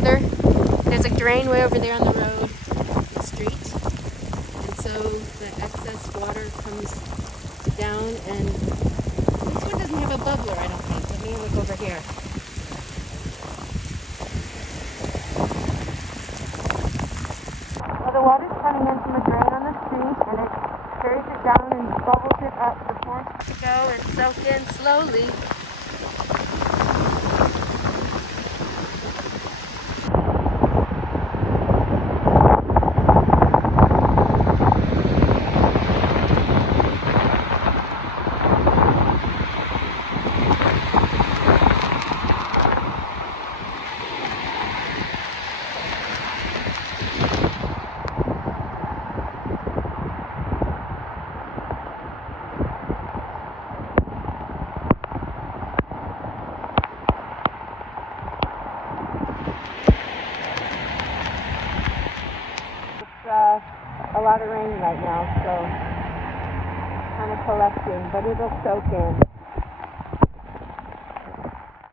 other. There's a drain way over there on the road, the street, and so the excess water comes down, and this one doesn't have a bubbler, I don't think. Let me look over here. Well, the water's coming in from a drain on the street, and it carries it down and bubbles it up for force to go and soak in slowly. A lot of rain right now, so kind of collecting, but it'll soak in.